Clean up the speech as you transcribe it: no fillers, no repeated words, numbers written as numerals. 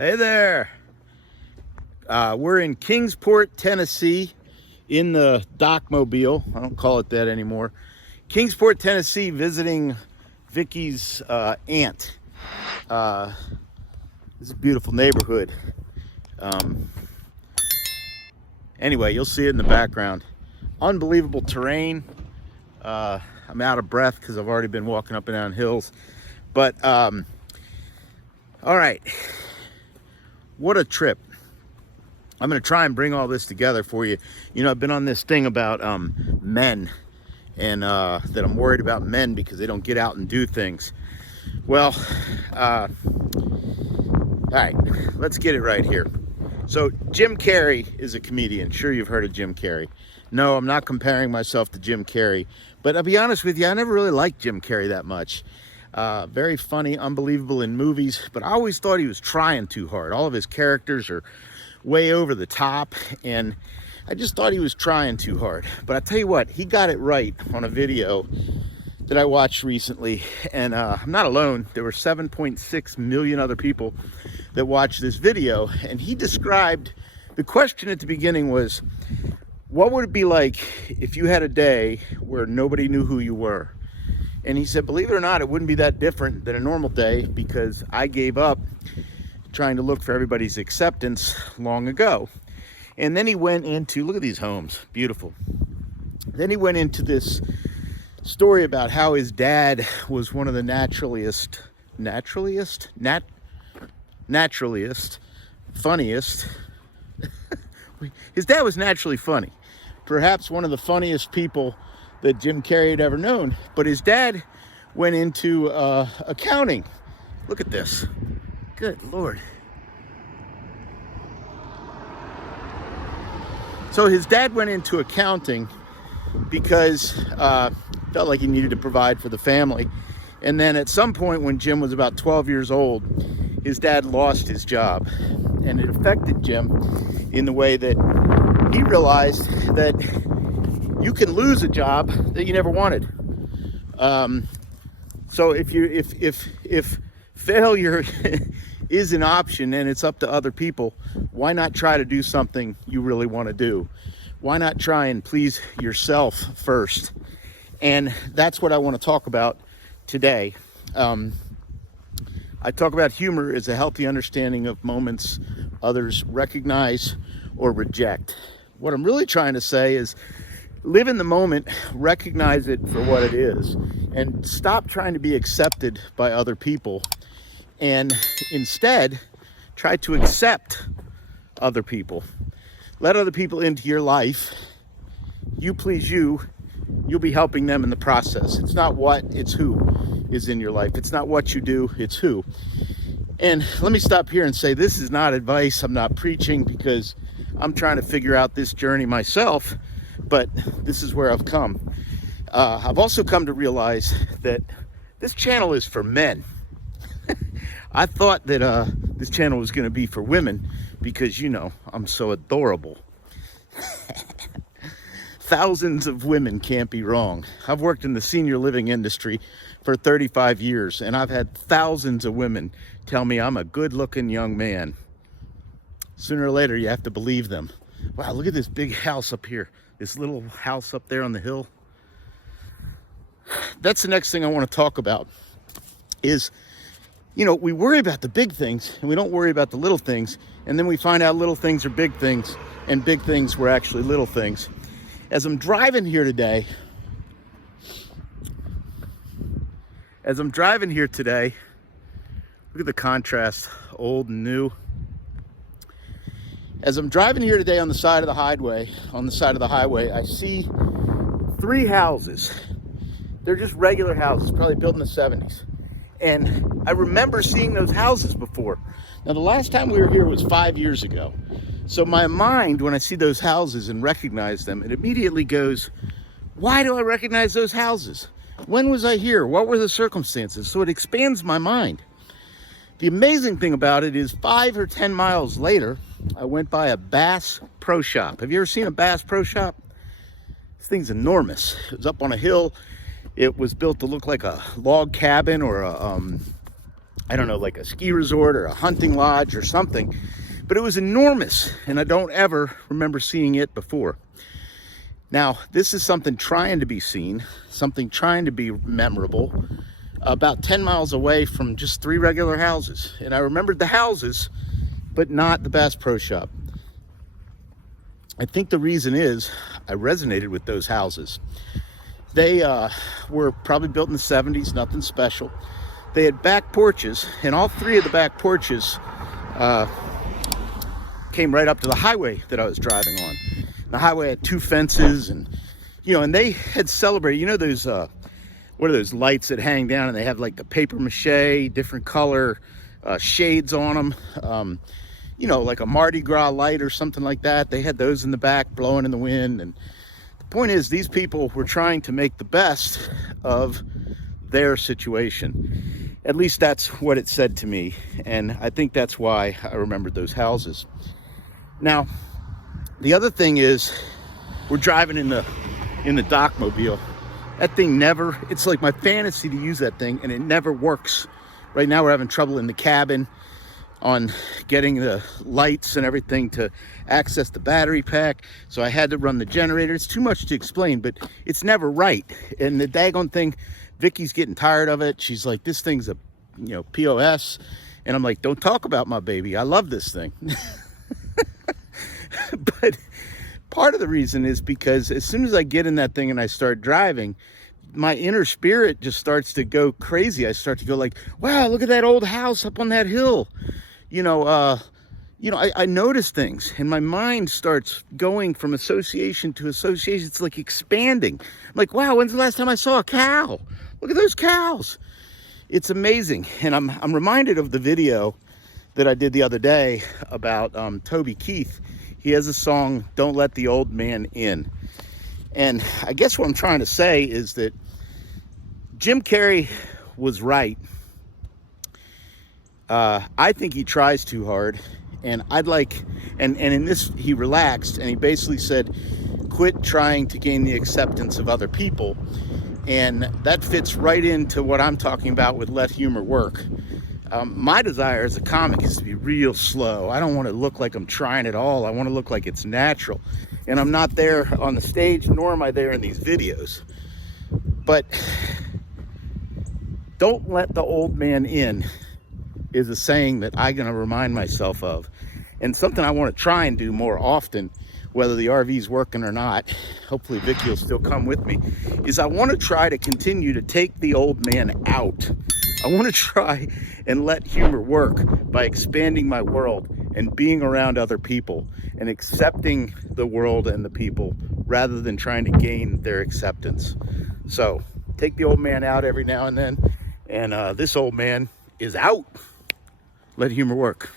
Hey there. We're in Kingsport, Tennessee, in the Docmobile. I don't call it that anymore. Kingsport, Tennessee, visiting Vicky's aunt. This is a beautiful neighborhood. Anyway, you'll see it in the background. Unbelievable terrain. I'm out of breath because I've already been walking up and down hills. But, all right. What a trip. I'm going to try and bring all this together for you. You know, I've been on this thing about men and that I'm worried about men because they don't get out and do things. Well, all right, let's get it right here. So Jim Carrey is a comedian. Sure, you've heard of Jim Carrey. No, I'm not comparing myself to Jim Carrey. But I'll be honest with you, I never really liked Jim Carrey that much. Very funny, unbelievable in movies, but I always thought he was trying too hard. All of his characters are way over the top, and I just thought he was trying too hard. But I tell you what, he got it right on a video that I watched recently, and I'm not alone. There were 7.6 million other people that watched this video, and he described, the question at the beginning was, what would it be like if you had a day where nobody knew who you were? And he said, believe it or not, it wouldn't be that different than a normal day because I gave up trying to look for everybody's acceptance long ago. And then he went into, look at these homes, beautiful. Then he went into this story about how his dad was one of the funniest. His dad was naturally funny. Perhaps one of the funniest people that Jim Carrey had ever known. But his dad went into accounting. Look at this. Good Lord. So his dad went into accounting because felt like he needed to provide for the family. And then at some point when Jim was about 12 years old, his dad lost his job. And it affected Jim in the way that he realized that you can lose a job that you never wanted. So if failure is an option and it's up to other people, why not try to do something you really want to do? Why not try and please yourself first? And that's what I want to talk about today. I talk about humor as a healthy understanding of moments others recognize or reject. What I'm really trying to say is live in the moment, recognize it for what it is, and stop trying to be accepted by other people, and instead try to accept other people. Let other people into your life. You please you. You'll be helping them in the process. It's not what, it's who is in your life. It's not what you do, it's who. And let me stop here and say this is not advice. I'm not preaching because I'm trying to figure out this journey myself. But this is where I've come. I've also come to realize that this channel is for men. I thought that this channel was going to be for women because, you know, I'm so adorable. Thousands of women can't be wrong. I've worked in the senior living industry for 35 years, and I've had thousands of women tell me I'm a good-looking young man. Sooner or later, you have to believe them. Wow, look at this big house up here. This little house up there on the hill. That's the next thing I want to talk about is, you know, we worry about the big things and we don't worry about the little things. And then we find out little things are big things and big things were actually little things. As I'm driving here today, look at the contrast, old and new. As I'm driving here today on the side of the highway, I see 3 houses. They're just regular houses, probably built in the 70s. And I remember seeing those houses before. Now, the last time we were here was 5 years ago. So my mind, when I see those houses and recognize them, it immediately goes, why do I recognize those houses? When was I here? What were the circumstances? So it expands my mind. The amazing thing about it is 5 or 10 miles later, I went by a Bass Pro Shop. Have you ever seen a Bass Pro Shop? This thing's enormous. It was up on a hill. It was built to look like a log cabin or a I don't know, like a ski resort or a hunting lodge or something, but it was enormous, and I don't ever remember seeing it before. Now, this is something trying to be seen, something trying to be memorable, about 10 miles away from just 3 regular houses. And I remembered the houses, but not the Bass Pro Shop. I think the reason is I resonated with those houses. They were probably built in the 70s, nothing special. They had back porches, and all 3 of the back porches came right up to the highway that I was driving on. The highway had 2 fences, and and they had celebrated, those what are those lights that hang down and they have like the paper mache, different color shades on them, like a Mardi Gras light or something like that. They had those in the back blowing in the wind. And the point is, these people were trying to make the best of their situation. At least that's what it said to me, and I think that's why I remembered those houses. Now, the other thing is, we're driving in the Dockmobile. That thing never, it's like my fantasy to use that thing, and it never works. Right now we're having trouble in the cabin on getting the lights and everything to access the battery pack, so I had to run the generator. It's too much to explain, but it's never right. And the daggone thing, Vicky's getting tired of it. She's like, this thing's a POS, and I'm like, don't talk about my baby, I love this thing. But part of the reason is because as soon as I get in that thing and I start driving, my inner spirit just starts to go crazy. I start to go like, wow, look at that old house up on that hill. I notice things, and my mind starts going from association to association. It's like expanding. I'm like, wow, when's the last time I saw a cow? Look at those cows. It's amazing. And I'm reminded of the video that I did the other day about Toby Keith. He has a song, Don't Let the Old Man In. And I guess what I'm trying to say is that Jim Carrey was right. I think he tries too hard, and and in this he relaxed, and he basically said, quit trying to gain the acceptance of other people. And that fits right into what I'm talking about with let humor work. My desire as a comic is to be real slow. I don't want to look like I'm trying at all. I want to look like it's natural. And I'm not there on the stage, nor am I there in these videos. But don't let the old man in is a saying that I'm going to remind myself of. And something I want to try and do more often, whether the RV's working or not, hopefully Vicky will still come with me, is I want to try to continue to take the old man out. I want to try and let humor work by expanding my world and being around other people and accepting the world and the people rather than trying to gain their acceptance. So take the old man out every now and then, and this old man is out. Let humor work.